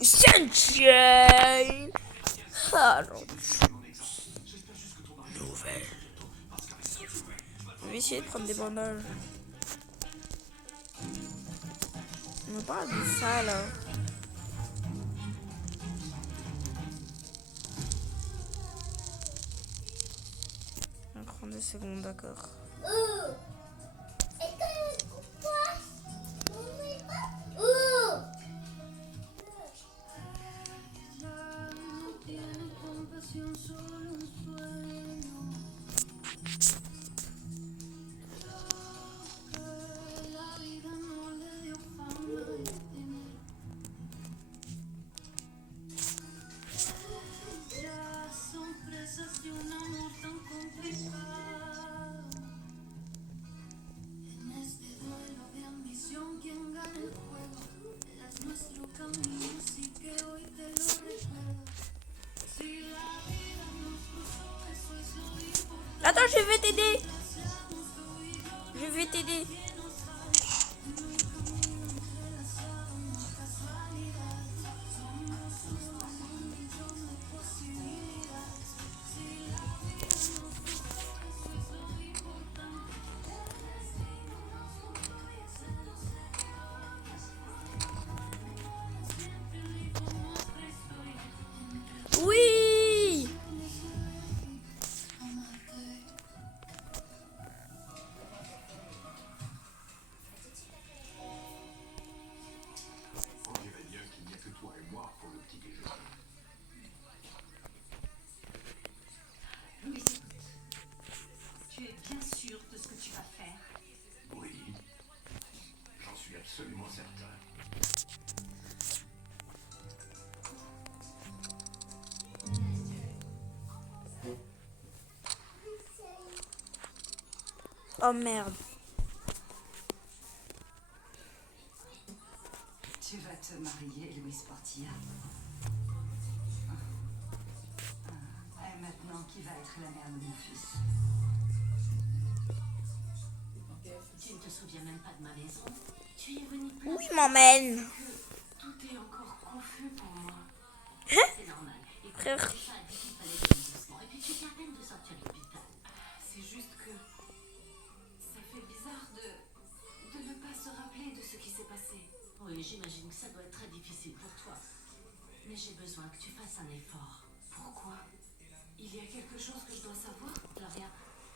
Sunshine. Alors, nouvelle. Je vais essayer de prendre des bandages. On me parle de ça là. On va prendre 2 secondes, d'accord. Attends, je vais t'aider. Je vais t'aider. Oui. Tu es bien sûr de ce que tu vas faire? Oui, j'en suis absolument certain. Oh merde. Tu vas te marier, Louise Portilla. Et maintenant, qui va être la mère de mon fils? Tu ne te souviens même pas de ma maison? Tu y es venu plus. Où il m'emmène? Tout est encore confus pour moi. Hein? C'est normal. Et quand Frère. tu as dit qu'il fallait y aller doucement. Et puis tu viens à peine de sortir de l'hôpital. C'est juste que ça fait bizarre de ne pas se rappeler de ce qui s'est passé. Oui, j'imagine que ça doit être très difficile pour toi. Mais j'ai besoin que tu fasses un effort. Pourquoi? Il y a quelque chose que je dois savoir? Gloria,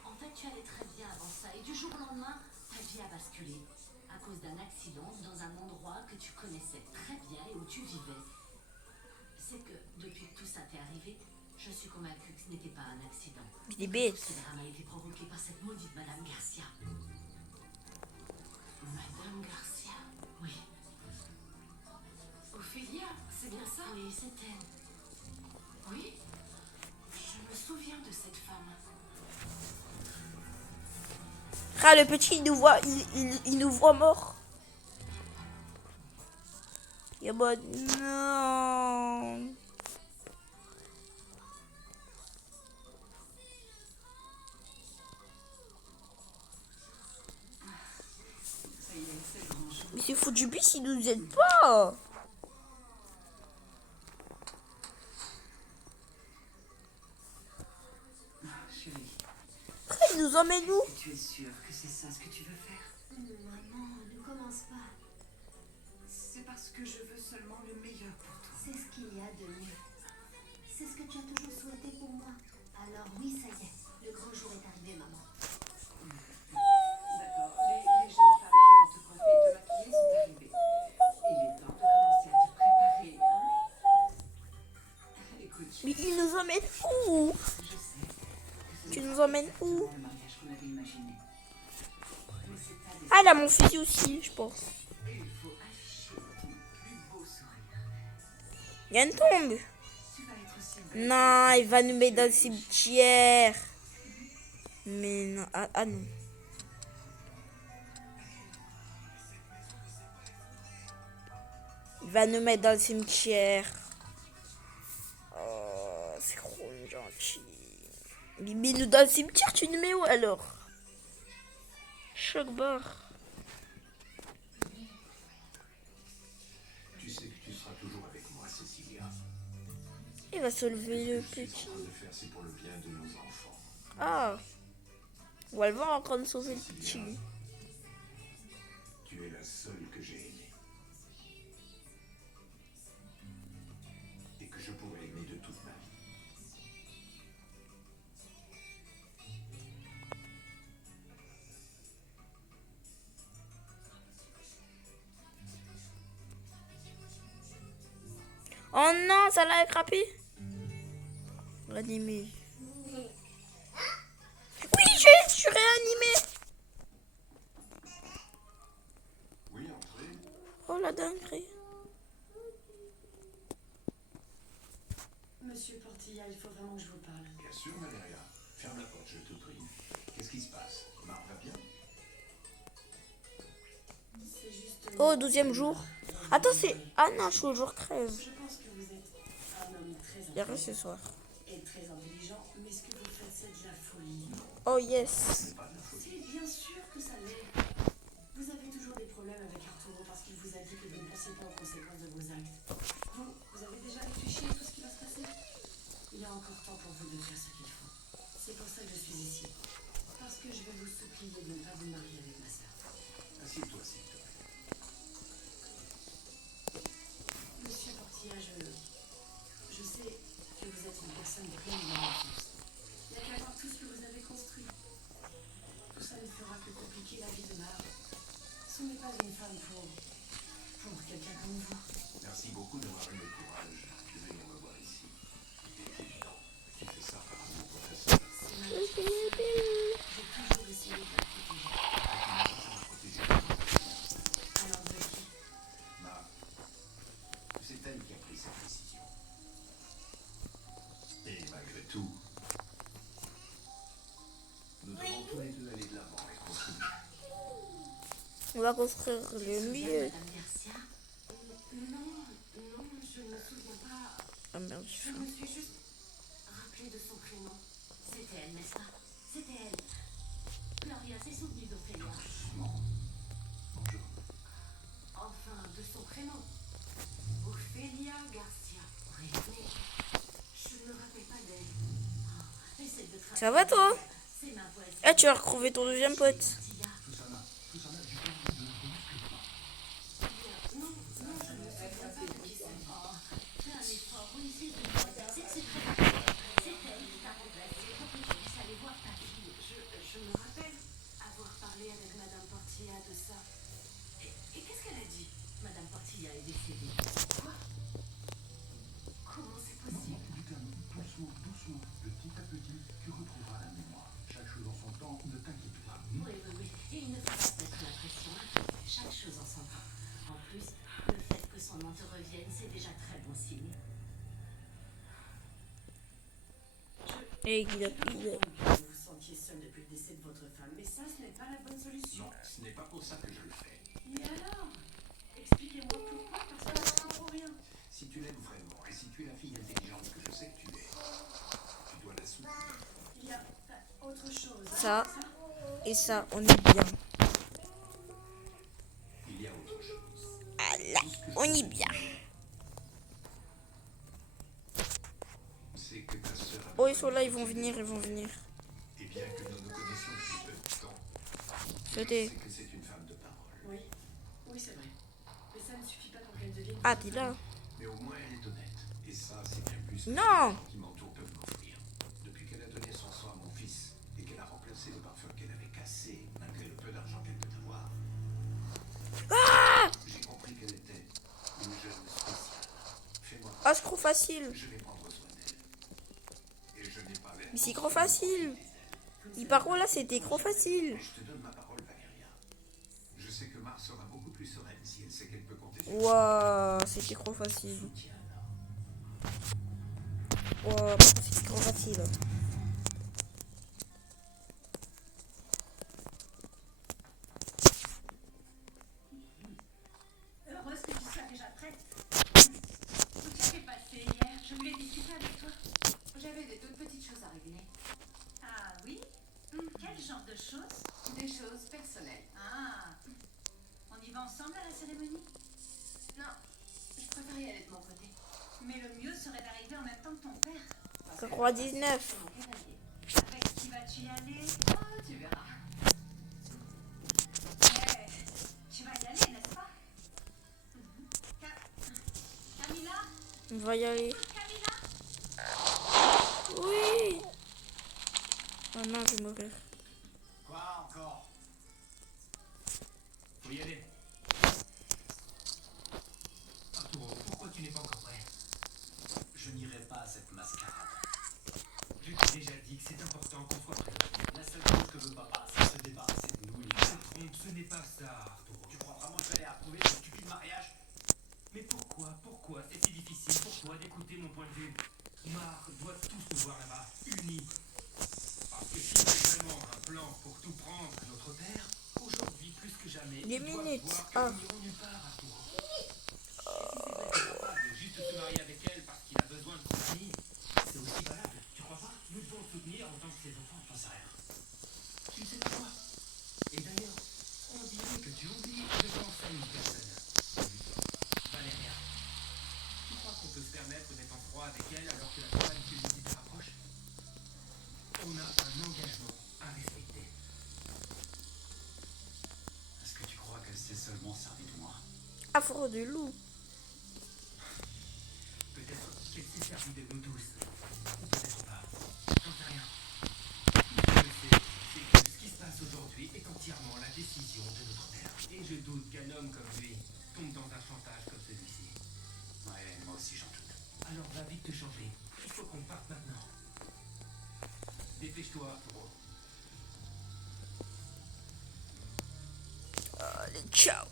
en fait, tu allais très bien avant ça. Et du jour au lendemain, ta vie a basculé. À cause d'un accident dans un endroit que tu connaissais très bien et où tu vivais. C'est que, depuis que tout ça t'est arrivé, je suis convaincue que ce n'était pas un accident. Il est bête. Ce drame a été provoqué par cette maudite Madame Garcia. Madame Garcia? Oui. Ophélia, c'est bien ça? Oui, c'est elle. Oui? Je me souviens de cette femme. Ah, le petit, il nous voit, il nous voit mort. Il est en mode, non. Ça y est, c'est le grand jour. Mais c'est fou du bis, il nous aide pas. Chérie, Après, il nous emmène où? tu es sûre que c'est ça ce que tu veux faire? Maman, ne commence pas. C'est parce que je veux seulement le meilleur pour toi. C'est ce qu'il y a de mieux. C'est ce que tu as toujours souhaité pour moi. Alors oui, ça y est. Le grand jour est arrivé, maman. D'accord, les jeunes femmes qui vont te coiffer et te maquiller sont arrivées. Il est temps de commencer à te préparer, hein? Écoute, Mais il nous emmène où? je sais que ce Tu n'est nous pas emmènes où? exactement le mariage qu'on avait imaginé. Mais c'est ta décision. Ah, là, mon fusil aussi, je pense. Et il faut afficher ton plus beau sourire. Il y a une tombe. Tu vas être aussi belle. Non, il va nous mettre dans le cimetière. Mais non, ah non. Il va nous mettre dans le cimetière. Oh, c'est trop gentil. Mais nous dans le cimetière, tu nous mets où alors? Choc barre. Tu sais que tu seras toujours avec moi, c'est va se lever le Ce que je suis petit. en train de faire, c'est pour le bien de nos enfants. Ah. On va le voir en train de sauver le petit. Tu es la seule que j'ai aimée. Et que je pourrais aimer de toute ma vie. Oh non, ça l'a attrapé. Réanimé. Oui, je suis réanimé. Oui, entrez. Oh la dinguerie. Monsieur Portilla, il faut vraiment que je vous parle. Bien sûr, Valéria. Ferme la porte, je te prie. Qu'est-ce qui se passe? Marc va bien? C'est juste... Oh, 12e jour. Attends, c'est... Ah non, je suis au jour 13. Je pense que vous êtes un homme très Il y a rien intelligent ce soir. et très intelligent, mais ce que vous faites, c'est de la folie. Oh Ce yes. n'est pas de la faute. C'est bien sûr que ça l'est. Vous avez toujours des problèmes avec Arturo parce qu'il vous a dit que vous ne pensiez pas aux conséquences de vos actes. Vous avez déjà réfléchi à tout ce qui va se passer? Il y a encore temps pour vous de faire ce qu'il faut. C'est pour ça que je suis ici. Parce que je vais vous supplier de ne pas vous marier avec ma sœur. Assieds-toi, s'il te plaît. Monsieur Portilla, je sais que vous êtes une personne pleine de ressources. Il n'y a qu'à voir tout ce que vous avez construit. Tout ça ne fera que compliquer la vie de Mare. Ce n'est pas une femme pour quelqu'un comme vous. Merci beaucoup d'avoir eu le courage de venir me voir ici. Il est évident que tu fais ça par amour pour ta sœur. C'est ma J'ai toujours essayé de la protéger. Alors de qui? Marc, c'est elle qui a pris cette décision. Et malgré tout, nous devons tous les deux aller de l'avant et continuer. On va construire le mieux. Madame Garcia? Non, je ne me souviens pas. Ah merde, Je me suis juste rappelé de son prénom. C'était elle, n'est-ce pas? C'était elle. Gloria s'est souvenue d'Ophélia. Doucement. Bonjour. Enfin, de son prénom. Ophélia Garcia. Oui, mais je ne me rappelle pas d'elle. Oh, essaie de te Ça va toi? C'est ma voisine. Ah, tu vas retrouver ton deuxième pote. Portilla. Susanna, du coup, ne la remarque pas. Non, je ne me souviens pas de qui c'est. Oh, fais un effort. Oui, c'est très bien. C'est elle qui t'a remplacé pour que tu puisses aller voir ta fille. Je me rappelle avoir parlé avec Madame Portilla de ça. Et qu'est-ce qu'elle a dit? Madame Portilla est décédée. Quoi? Comment c'est possible? Évidemment, doucement, doucement, petit à petit, tu retrouveras la mémoire. Chaque chose en son temps, ne t'inquiète pas. Oui. Et il ne faut pas se mettre la pression. Chaque chose en son temps. En plus, le fait que son nom te revienne, c'est déjà très bon signe. Et il a Je pris. comprends que vous vous sentiez seul depuis le décès de votre femme, mais ça, ce n'est pas la bonne solution. Non, ce n'est pas pour ça que je le fais. Mais alors? Expliquez-moi pourquoi, parce que je ne comprends rien. Si tu l'aimes vraiment, et si tu es la fille intelligente que je sais que tu es, tu dois la soutenir. Il y a autre chose. Ça. Et ça, on est bien. Il y a autre chose. Ah là, on y est bien. C'est que ta sœur a Oh, ils sont là, ils vont venir. Et bien que nous nous connaissions depuis peu de temps, C'était. c'est que c'est une femme de parole. Oui, c'est vrai. Mais ça ne suffit pas pour qu'elle devienne... Ah, t'es là. Mais au moins elle est honnête. Et ça, c'est bien plus que Non. les gens qui m'entourent peuvent m'offrir. Depuis qu'elle a donné son sang à mon fils et qu'elle a remplacé le parfum qu'elle avait cassé, malgré le peu d'argent qu'elle peut avoir, j'ai compris qu'elle était une jeune spéciale. Fais-moi Ah, c'est trop facile. je vais prendre soin d'elle. Et je n'ai pas l'air. Mais c'est trop facile. Il par contre là, c'était trop facile. Je te donne ma parole, Valéria. Je sais que Mars sera beaucoup plus sereine si elle sait qu'elle peut compter sur Waouh, c'était trop facile. soutien. Waouh, c'était trop facile. Heureuse que tu sois déjà prête. Qu'est-ce qui s'est passé hier? Je voulais discuter avec toi. J'avais des toutes petites choses à régler. Ah oui? Quel genre de choses? Des choses personnelles. Ah. On y va ensemble à la cérémonie? Non. Je préfère y aller de mon côté. Mais le mieux serait d'arriver en même temps que ton 99. Avec qui vas-tu y aller? Oh, tu verras. Tu vas y aller, n'est-ce pas? Camilla? On va y aller. Camilla? Oui. Oh non, je vais mourir. Quoi encore? Faut y aller. Arturo, pourquoi tu n'es pas encore prêt? Je n'irai pas à cette mascarade. Je t'ai déjà dit que c'est important qu'on soit prêt. La seule chose que veut papa, c'est se débarrasser de nous. Il se trompe, ce n'est pas ça, Arturo. Tu crois vraiment que j'allais approuver ce stupide mariage? Mais pourquoi c'est si difficile pour toi d'écouter mon point de vue? Mar doit tous nous voir là-bas, unis. Parce que si c'est vraiment un plan pour tout prendre à notre terre, aujourd'hui plus que jamais, Des ils doivent minutes. voir que Ah. nous n'irons nulle part, Arturo. Si papa veut juste se marier avec elle parce qu'il a besoin de compagnie, c'est aussi valable, tu crois pas? Nous devons le soutenir en tant que ses enfants, j'en sais rien. Tu ne sais pas quoi? Et d'ailleurs, on dirait que tu oublies, je pense à une personne. Valéria. Tu crois qu'on peut se permettre d'être en froid avec elle alors que la campagne que visite rapproche? On a un engagement à respecter. Est-ce que tu crois qu'elle s'est seulement servie de moi? Affreux de loup. Peut-être qu'elle s'est servie de nous tous. Ou peut-être pas. J'en sais rien. Tout ce que je sais, c'est que ce qui se passe aujourd'hui est entièrement la décision de notre père. Et je doute qu'un homme comme lui tombe dans un chantage comme celui-ci. Ouais, moi aussi j'en doute. Alors va vite te changer. Il faut qu'on parte maintenant. Dépêche-toi, Arturo. Allez, ciao.